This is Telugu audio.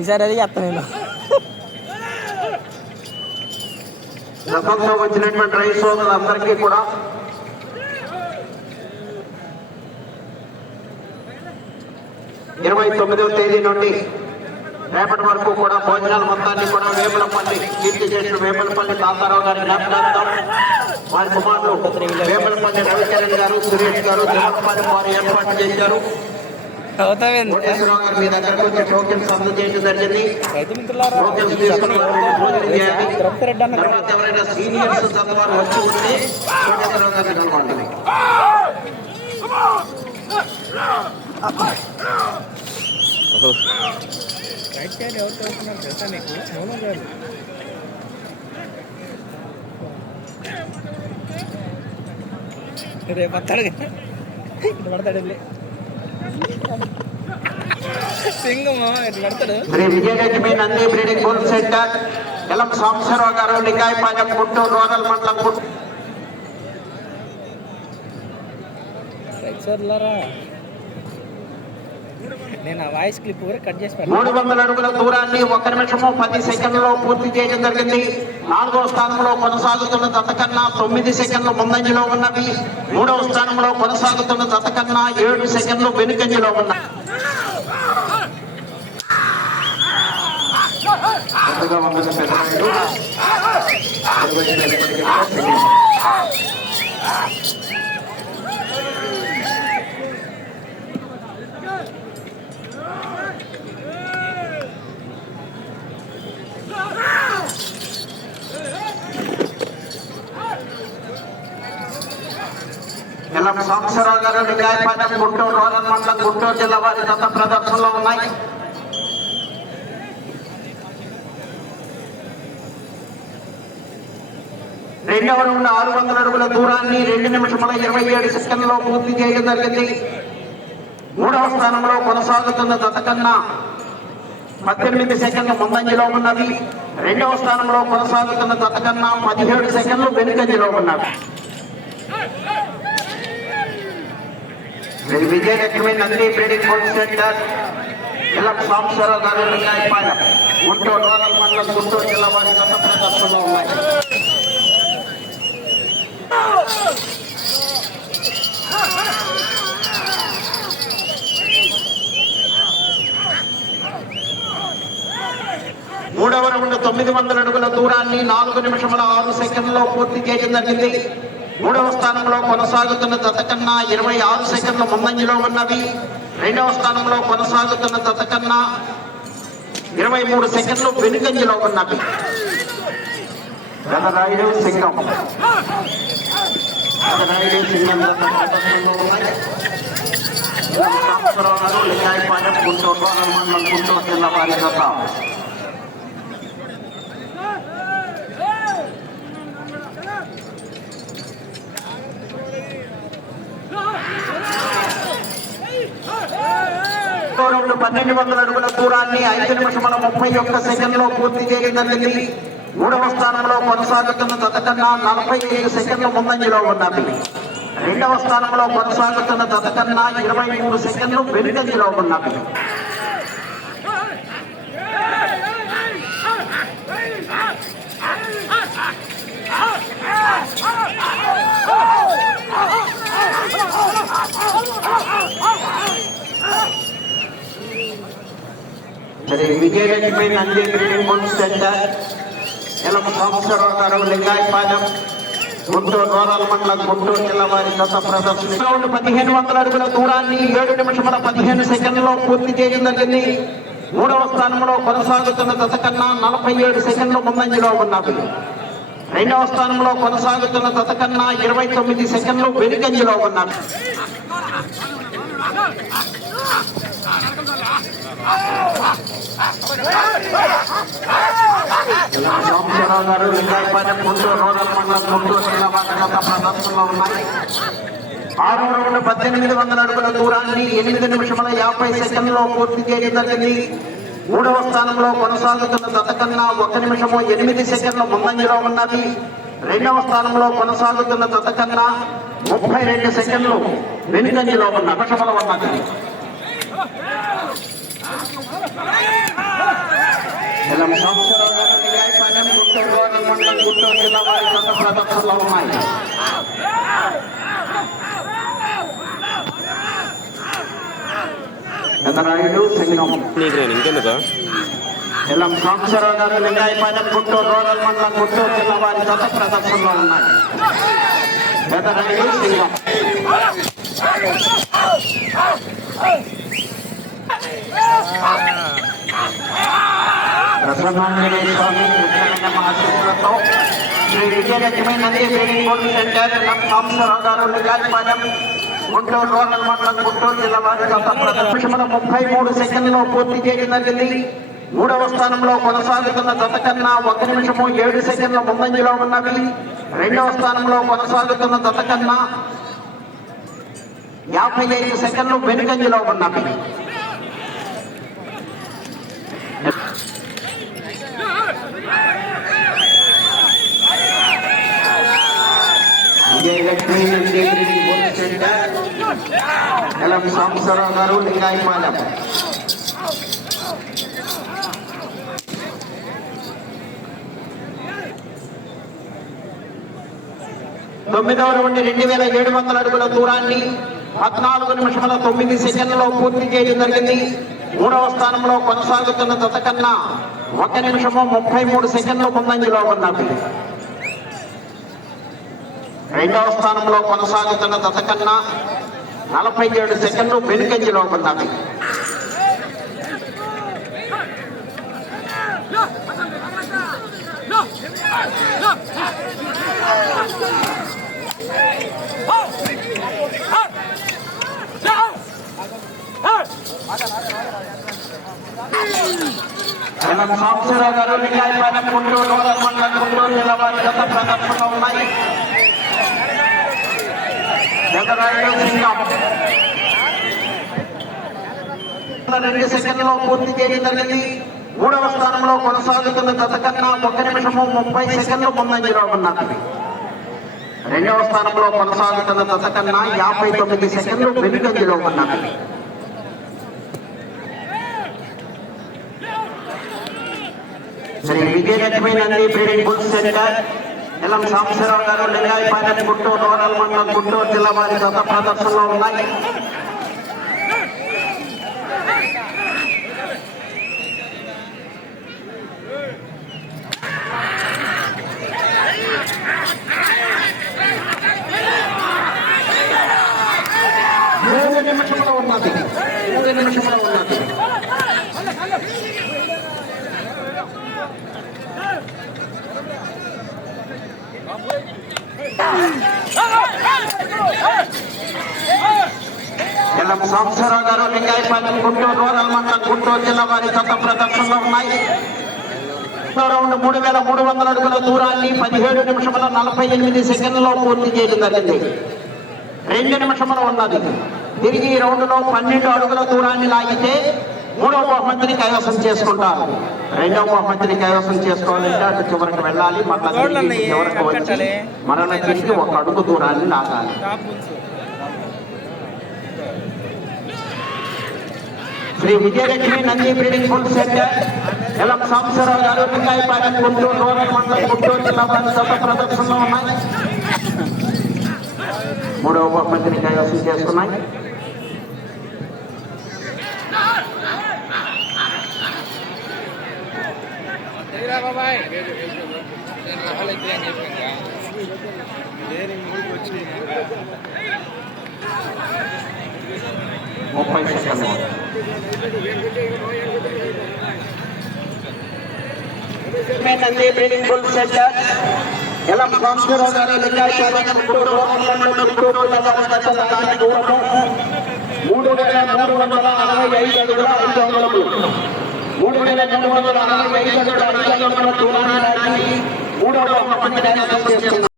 ఈసారి అది చేస్తా నేను. రథంలో వచ్చినటువంటి రైతు సోదరులందరికీ కూడా 29వ తేదీ నుండి రేపటి వరకు కూడా భోజనాల మొత్తాన్ని కూడా వేములపల్లి కీర్తి చేసిన వేములపల్లి తాతారావు గారి జ్ఞాపకార్థం వారి కుమారులు వేములపల్లి రవిచరణ్ గారు, సురేష్ గారు, దేవరపాలెం వారు ఏర్పాటు చేశారు. కోటేశ్వరరావు గారు మీ దగ్గరకు వచ్చి టోకెన్స్ అందజేయడం జరిగింది. టోకెన్స్ తీసుకుని భోజనం చేయాలి. తర్వాత ఎవరైనా సీనియర్స్ చదవారు వచ్చి ఉంటే కోటేశ్వరరావు గారిని కనుగొంటుంది. రైట్ సైడ్ ఎవరు చదువుతున్నారు తెలుసా నీకు? మౌనం గారు రేపు వస్తాడు కదా, ఇటు పడతాడు. సింగము ఇటు పడతాడు. Shri Vijayalakshmi Nandi breeding bull centre, Elam Sambasivarao గారు, లింగాయపాలెం, గుంటూరు రూరల్ మండలం. రైట్ సైడ్ లారా, నేను ఆ వాయిస్ క్లిప్ కూడా కట్ చేసి 300 అడుగుల దూరాన్ని 1 నిమిషము 10 సెకండ్లలో పూర్తి చేయడం జరిగింది. 4వ స్థానంలో కొనసాగుతున్న జతకన్నా 9 సెకండ్లు ముందంజలో ఉన్నవి. 3వ స్థానంలో కొనసాగుతున్న జతకన్నా 7 సెకండ్లు వెనుకంజలో ఉన్నాయి. ఎల్లం సాంబశివరావు గారు, లింగాయపాలెం, గుంటూరు రూరల్ మండలం, గుంటూరు జిల్లా వారి గత ప్రదర్శనలో ఉన్నాయి. రెండవ రౌండ్ 600 అడుగుల దూరాన్ని 2 నిమిషముల 27 సెకండ్లలో పూర్తి చేయడం జరిగింది. 3వ స్థానంలో కొనసాగుతున్న జతకన్నా 18 సెకండ్లు ముందంజలో ఉన్నవి. 2వ స్థానంలో కొనసాగుతున్న జతకన్నా 17 సెకండ్లు వెనుకంజలో ఉన్నవి. Shri Vijayalakshmi Nandi breeding bull centre, Yellam Sambasivarao గారు, లింగాయపాలెం, గుంటూరు రూరల్ మండలం, గుంటూరు జిల్లా వారి గత ప్రదర్శనలో ఉన్నాయి. మూడవ రౌండ్ 900 అడుగుల దూరాన్ని 4 నిమిషముల 6 సెకండ్లలో పూర్తి చేయడం జరిగింది. 3వ స్థానంలో కొనసాగుతున్న జతకన్నా 26 సెకండ్ల ముందంజలో ఉన్నవి. 2వ స్థానంలో కొనసాగుతున్న జతకన్నా 23 సెకండ్లు వెనుకంజలో ఉన్నవి. గణరాయుడు సింగం లింగాయపాలెం, గుంటూరు రూరల్ మండలం, గుంటూరు జిల్లా వారి గత. రౌండ్ 1200 అడుగుల దూరాన్ని 5 నిమిషముల 31 సెకండ్లో పూర్తి చేయడం జరిగింది. 3వ స్థానంలో కొనసాగుతున్న జతకన్నా 45 సెకండ్ల ముందంజలో ఉన్నవి. 2వ స్థానంలో కొనసాగుతున్న జతకన్నా 23 సెకండ్లు వెనుకంజలో ఉన్నవి. Shri Vijayalakshmi Nandi breeding bull centre, Yellam Sambasivarao గారు, లింగాయపాలెం, గుంటూరు రూరల్ మండలం, గుంటూరు జిల్లా వారి గత ప్రదర్శన. 1500 అడుగుల దూరాన్ని 7 నిమిషముల 15 సెకండ్లలో పూర్తి చేయడం జరిగింది. 3వ స్థానంలో కొనసాగుతున్న జతకన్నా 47 సెకండ్లు ముందంజలో ఉన్నవి. 2వ స్థానంలో కొనసాగుతున్న జతకన్నా 29 సెకండ్లు వెనుకంజలో ఉన్నవి. సాంబశివరావు గారు, లింగాయపాలెం, గుంటూరు రూరల్ మండలం, గుంటూరు జిల్లా వారి గత ప్రదర్శనలో ఉన్నాయి. 6వ రౌండ్ 1800 అడుగుల దూరాన్ని 8 నిమిషముల 50 సెకండ్లలో పూర్తి చేయడం జరిగింది. 3వ స్థానంలో కొనసాగుతున్న జతకన్నా 1 నిమిషము 8 సెకండ్ల ముందంజలో ఉన్నది. 2వ స్థానంలో కొనసాగుతున్న జతకన్నా 32 సెకండ్లు వెనుకంజలో ఉన్న నిమిషముల ఉన్నది. ఎలం సంవత్సరాల న్యాయపాలెం గుంటూరు రూరల్ మండలం గుంటూరు జిల్లా వారి గత ప్రదర్శనలో ఉన్నాయి. పెదరాయుడు సింగం ఎలం సంవత్సరాల గారు లింగాయపాలెం గుంటూరు రూరల్ మండలం గుంటూరు జిల్లా వారి గత ప్రదర్శనలో ఉన్నాయి. పెదరాయుడు సింగం ప్రసన్నాంజనేయ స్వామి ఆశీస్సులతో Shri Vijayalakshmi Nandi training coaching centre Sambasiva Rao గారు లింగాయపాలెం గుంటూరు రూరల్ మండలం గుంటూరు జిల్లా వారి గత ప్రదర్శన 33 సెకండ్లలో పూర్తి చేయడం జరిగింది. 3వ స్థానంలో కొనసాగుతున్న జత కన్నా 1 నిమిషము 7 సెకండ్ల ముందంజలో ఉన్నవి. 2వ స్థానంలో కొనసాగుతున్న జత కన్నా 55 సెకండ్లు వెనుకంజలో ఉన్నవి. Vijayalakshmi Nandi training coaching centre Elam Sambasivarao గారు లింగాయపాలెం. తొమ్మిదవ రౌండ్ 2700 అడుగుల దూరాన్ని 14 నిమిషముల 9 సెకండ్లలో పూర్తి చేయడం జరిగింది. 3వ స్థానంలో కొనసాగుతున్న జత కన్నా 1 నిమిషము 33 సెకండ్లు ముందంజలో ఉన్నవి. 2వ స్థానంలో కొనసాగుతున్న జత కన్నా 47 సెకండ్లు వెనుకంజలో ఉన్నవి. సాంబశివరావు గారు లింగాయపాలెం గుంటూరు రూరల్ మండలం గుంటూరు జిల్లా వారి గత ప్రదర్శనలో ఉన్నాయి. పెదరాయుడు సింగం 2 సెకండ్లలో పూర్తి చేయడం జరిగింది. 3వ స్థానంలో కొనసాగుతున్న జత కన్నా 1 నిమిషము 30 సెకండ్లు ముందంజలో ఉన్నది. 2వ స్థానంలో కొనసాగుతున్న జత కన్నా 59 సెకండ్లు వెనుకంజలో ఉన్నది. Shri Vijayalakshmi Nandi training coaching centre Elam Sambasivarao గారు లింగాయపాలెం గుంటూరు రూరల్ మండలం గుంటూరు జిల్లా వారి గత ప్రదర్శనలో ఉన్నాయి. మూడు నిమిషంలో ఉన్నది. ఎలం సాంబశివరావు గారు లింగాయపాలెం గుంటూరు రూరల్ మండలం గుంటూరు జిల్లా వారి గత ప్రదర్శనలో ఉన్నాయి. రౌండ్ 3300 అడుగుల దూరాన్ని 17 నిమిషముల 48 సెకండ్లలో పూర్తి చేయడం జరిగింది. 2 నిమిషములు ఉన్నది. తిరిగి ఈ రౌండ్లో 12 అడుగుల దూరాన్ని లాగితే 3వ బహుమతిని కైవసం చేసుకుంటారు. 2వ బహుమతిని కైవసం చేసుకోవాలంటే అటు చివరికి వెళ్ళాలి, మరలా చివరికి వచ్చి మరలా తిరిగి 1 అడుగు దూరాన్ని లాగాలి. Shri Vijayalakshmi Nandi training coaching centre Elam Sambasivarao గారు లింగాయపాలెం గుంటూరు రూరల్ మండలం గుంటూరు జిల్లా వారి గత ప్రదర్శనలో ఉన్నాయి. 3వ బహుమతిని కైవసం చేసుకున్నాయి. Nandi training coaching centre Elam Sambasivarao గారు లింగాయపాలెం గుంటూరు రూరల్ మండలం గుంటూరు జిల్లా వారి గత దాని దూరము 3365 అడుగుల 5 అంగుళములు. 3365 అడుగుల 5 అంగుళముల దూరాన్ని 3వ బహుమతిని కైవసం చేసుకున్నారు.